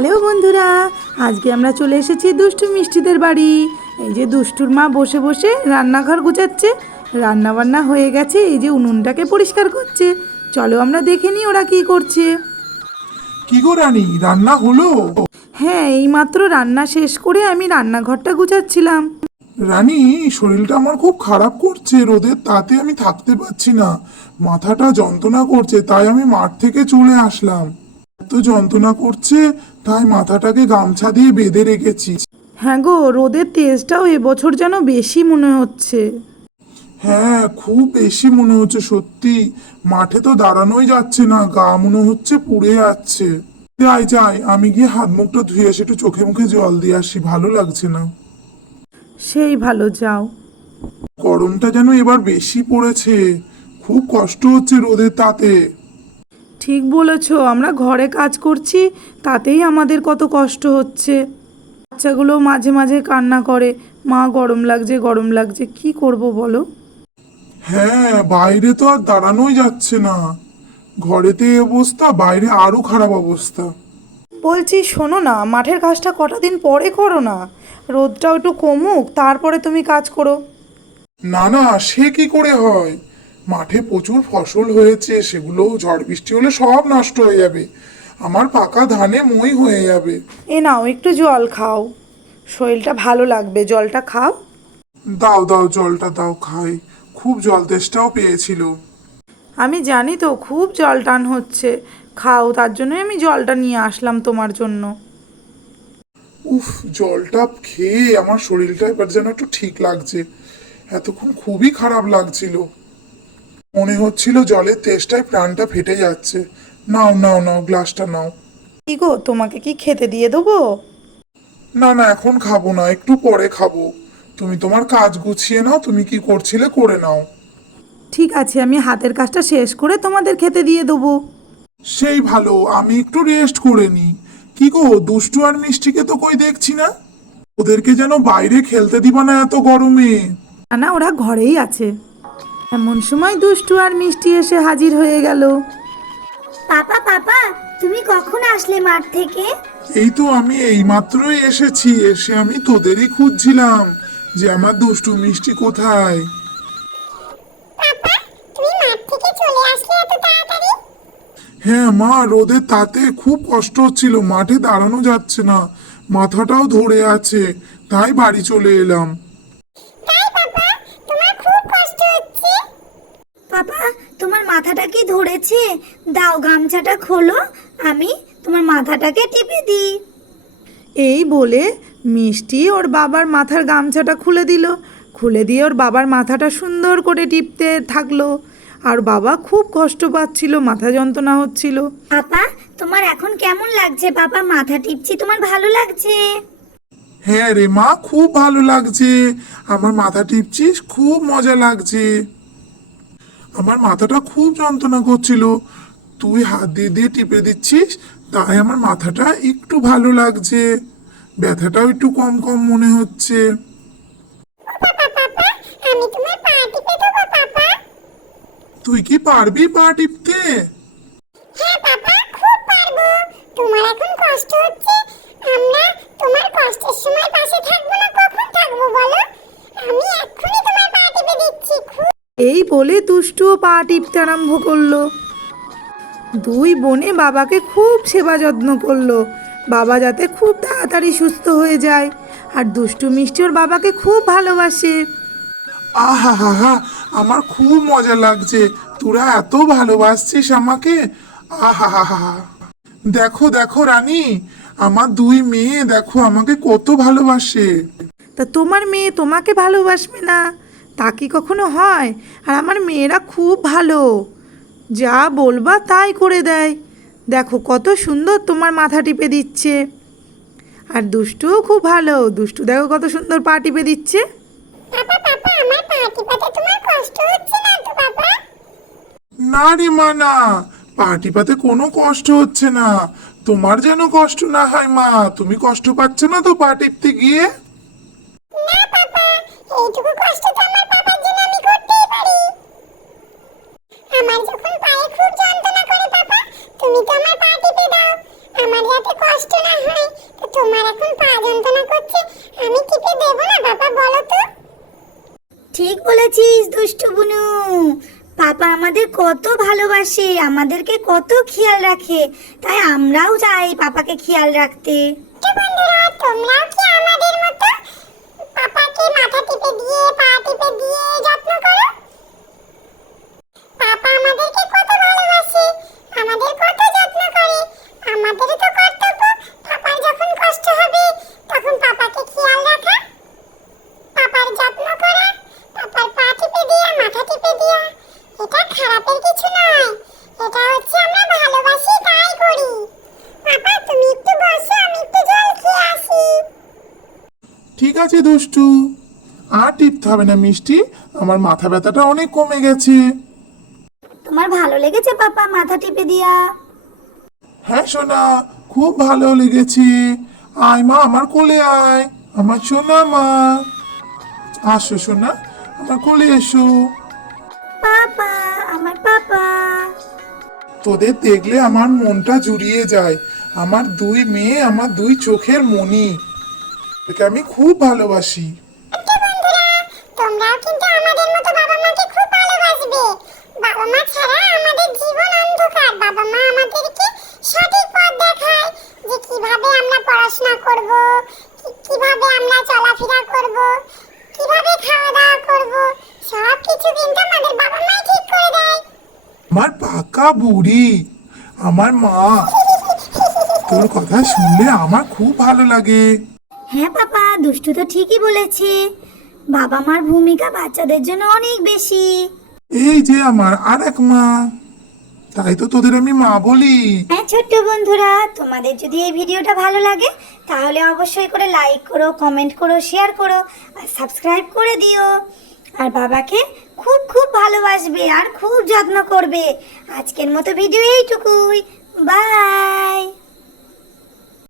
Hello বন্ধুরা আজকে আমরা চলে এসেছি দুষ্টু মিষ্টিদের বাড়ি। এই যে দুষ্টুর মা বসে বসে রান্নাঘর গুছাচ্ছে রান্না বান্না হয়ে গেছে এই যে উনুনটাকে পরিষ্কার করছে। চলো আমরা দেখে নিই ওরা কি করছে। কি গো রানী রান্না হলো? হ্যাঁ এইমাত্র রান্না শেষ করে আমি রান্নাঘরটা গুছাচ্ছিলাম। রানী শরীরটা আমার খুব খারাপ করছে রোদের তাতে আমি থাকতে পারছি না। মাথাটা যন্ত্রণা করছে তাই আমি মাঠ থেকে চলে আসলাম। এত যন্ত্রণা করছে তাই মাথাটাকে গামছা দিয়ে বেঁধে রেখেছি। হ্যাঁ গো রোদের তেজটাও এবছর যেন বেশি মনে হচ্ছে। হ্যাঁ খুব বেশি মনে হচ্ছে সত্যি। মাঠে তো দাঁড়ানোই যাচ্ছে না গা মনে হচ্ছে পুড়ে যাচ্ছে। যাই যাই আমি গিয়ে হাত মুখটা ধুয়ে আসি একটু চোখে মুখে জল দিয়ে আসি ভালো লাগছে না। সেই ভালো যাও। গরমটা যেন এবার বেশি পড়েছে। খুব কষ্ট হচ্ছে রোদের তাতে ঠিক বলেছ আমরা ঘরে কাজ করছি তাতেই আমাদের কত কষ্ট হচ্ছে। বাচ্চাগুলো মাঝে মাঝে কান্না করে মা গরম লাগছে গরম লাগছে কি করব বলো? হ্যাঁ বাইরে তো আর দাঁড়ানোই যাচ্ছে না। ঘরেতে এই অবস্থা বাইরে আরও খারাপ অবস্থা। বলছি শোনো না মাঠের কাজটা কটা দিন পরে করো না। রোদটাও একটু কমুক তারপরে তুমি কাজ করো। না না সে কি করে হয়? মাঠে প্রচুর ফসল হয়েছে সেগুলো ঝড় বৃষ্টি হলে সব নষ্ট হয়ে যাবে। আমার পাকা ধানে মই হয়ে যাবে। এ নাও একটু জল খাও। শরীরটা ভালো লাগবে জলটা খাও। দাও দাও জলটা দাও খাই। খুব জল তেষ্টাও পেয়েছিল। আমি জানি তো খুব জল টান হচ্ছে। খাও তার জন্যই আমি জলটা নিয়ে আসলাম তোমার জন্য। উফ জলটা খেয়ে আমার শরীরটা এবার যেন একটু ঠিক লাগছে। এতক্ষণ খুবই খারাপ লাগছিল। মনে হচ্ছিল জলের তেষ্টায় প্রাণটা ফেটে যাচ্ছে। নাও নাও নাও গ্লাসটা নাও। কি গো তোমাকে কি খেতে দিয়ে দেবো? না না এখন খাব না একটু পরে খাব। তুমি তোমার কাজ গুছিয়ে নাও তুমি কি করছিলে করে নাও। ঠিক আছে আমি হাতের কাজটা শেষ করে তোমাদের খেতে দিয়ে দেবো। সেই ভালো আমি একটু রেস্ট করে নিই কি গো দুষ্টু আর মিষ্টিকে তো কই দেখছি না? ওদেরকে যেন বাইরে খেলতে দিবা না এত গরমে। না না ওরা ঘরেই আছে। এমন সময় দুষ্টু আর মিষ্টি এসে হাজির হয়ে গেল। পাপা পাপা তুমি কখন আসলে মাঠ থেকে? এই তো আমি এইমাত্রই এসেছি এসে আমি তোদেরই খুঁজছিলাম যে আমার দুষ্টু মিষ্টি কোথায়। পাপা তুমি মাঠ থেকে চলে আসলে এত তাড়াতাড়ি? হ্যাঁ মা রোদের তাতে খুব কষ্ট হচ্ছিল মাঠে দাঁড়ানো যাচ্ছে না মাথাটাও ধরে আছে তাই বাড়ি চলে এলাম তাই পাপা তোমার খুব কষ্ট হচ্ছে পাপা তোমার মাথাটা কি ধরেছে? দাও গামছাটা খোলো। আমি তোমার মাথাটাকে টিপে দিই। এই বলে মিষ্টি ওর বাবার মাথার গামছাটা খুলে দিল। খুলে দিয়ে ওর বাবার মাথাটা সুন্দর করে টিপতে থাকল। আর বাবা খুব কষ্ট পাচ্ছিল মাথা যন্ত্রণা হচ্ছিল। পাপা তোমার এখন কেমন লাগছে? পাপা মাথা টিপছি তোমার ভালো লাগছে? হ্যাঁ রে মা খুব ভালো লাগছে। আমার মাথা টিপছিস খুব মজা লাগছে। আমার মাথাটা খুব যন্ত্রণা করছিল। তুই হাত দিয়ে দিয়ে টিপে দিচ্ছিস তাই আমার মাথাটা একটু ভালো লাগছে। ব্যথাটাও একটু কম কম মনে হচ্ছে। তুই কি পারবি পা টিপতে? হ্যাঁ পাপা খুব পারব। তোমার এখন কষ্ট হচ্ছে আমরা তোমার কষ্টের সময় পাশে থাকব না কখন থাকব বলো আমি এক্ষুনি তোমার পা টিপে দিচ্ছি খুব এই বলে দুষ্টুও পা টিপতে আরম্ভ করল। দুই বোনে বাবাকে খুব সেবা যত্ন করল। বাবা যাতে খুব তাড়াতাড়ি সুস্থ হয়ে যায়। আর দুষ্টু মিষ্টি ওর বাবাকে খুব ভালোবাসে। আহা হা হা আমার খুব মজা লাগছে। তোরা এত ভালোবাসছিস আমাকে? আহা হা হা হা। দেখো দেখো রানী আমার দুই মেয়ে দেখো আমাকে কত ভালোবাসে। তা তোমার মেয়ে তোমাকে ভালোবাসবে না? তা কি কখনো হয়? আর আমার মেয়েরা খুব ভালো। যা বলবা তাই করে দেয়। দেখো কত সুন্দর তোমার মাথা টিপে দিচ্ছে। আর দুষ্টুও খুব ভালো। দুষ্টু দেখো কত সুন্দর পা টিপে দিচ্ছে। পাপা পাপা আমার পা টিপাতে তোমার কষ্ট হচ্ছে না তো বাবা না রে মা না পাটি পাতে কোনো কষ্ট হচ্ছে না। তোমার যেন কষ্ট না হয় মা। তুমি কষ্ট পাচ্ছ না তো পা টিপতে গিয়ে? না পাপা। এইটুকু কষ্ট তো আমার আমার যখন পায়ে খুব যন্ত্রণা করে পাপা তুমি তো আমার পা টিপে দাও। আমার যাতে কষ্ট না হয় তো তোমার এখন পা যন্ত্রণা করছে আমি টিপে দেব না বাবা বলো তো? ঠিক বলেছিস দুষ্টু বুনু। পাপা আমাদের কত ভালোবাসে আমাদেরকে কত খেয়াল রাখে তাই আমরাও চাই পাপাকে খেয়াল রাখতে। বন্ধুরা তোমরাও কি আমাদের মতো পাপাকে মাথা টিপে দিয়ে পা টিপে দিয়ে যত্ন করো? পাপা আমাদেরকে কত ভালোবাসে, আমাদের কত যত্ন করে, আমাদেরও তো কর্তব্য, পাপার যখন কষ্ট হবে, তখন পাপাকে খেয়াল রাখা, পাপার যত্ন করা, পাপার পা টিপে দেওয়া মাথা টিপে দেওয়া এটা খারাপের কিছু নয়, এটা হচ্ছে আমরা ভালোবাসি তাই করি। পাপা, তুমি একটু বসো, আমি একটু জল খেয়ে আসি। ঠিক আছে দুষ্টু। আর টিপতে হবে না, মিষ্টি। আমার মাথা ব্যথাটা অনেক কমে গেছে। তোমার ভালো লেগেছে পাপা? মাথা টিপে দিয়া। হ্যাঁ সোনা খুব ভালো লেগেছে। আয় মা আমার কোলে আয়। আমার সোনা মা। আসো সোনা আমার কোলে এসো। পাপা আমার পাপা। তোদের দেখলে আমার মনটা জুড়িয়ে যায়। আমার দুই মেয়ে আমার দুই চোখের মনি একে আমি খুব ভালোবাসি। তোমরাও কিন্তু আমাদের মতো বাবা মাকে খুব ভালোবাসবে। বাবা মা ছাড়া আমাদের জীবন অন্ধকার। বাবা মা আমাদেরকে সঠিক পথ দেখায় যে কীভাবে আমরা পড়াশোনা করব কীভাবে আমরা চলাফেরা করব কীভাবে খাওয়া দাওয়া করব সব কিছু কিন্তু আমাদের বাবা মাই ঠিক করে দেয়। আমার পাকা বুড়ি আমার মা। তোর কথা শুনলে আমার খুব ভালো লাগে। হ্যাঁ পাপা দুষ্টু তো ঠিকই বলেছে। বাবা মার ভূমিকা বাচ্চাদের জন্য অনেক বেশি। এই যে আমার আর এক মা, তাই তো তোদের আমি মা বলি। হ্যাঁ ছোট্ট বন্ধুরা, তোমাদের যদি এই ভিডিওটা ভালো লাগে, তাহলে অবশ্যই করে লাইক করো কমেন্ট করো শেয়ার করো, আর সাবস্ক্রাইব করে দিও। আর বাবাকে খুব খুব ভালোবাসবে আর খুব যত্ন করবে। আজকের মতো ভিডিও এইটুকুই। বাই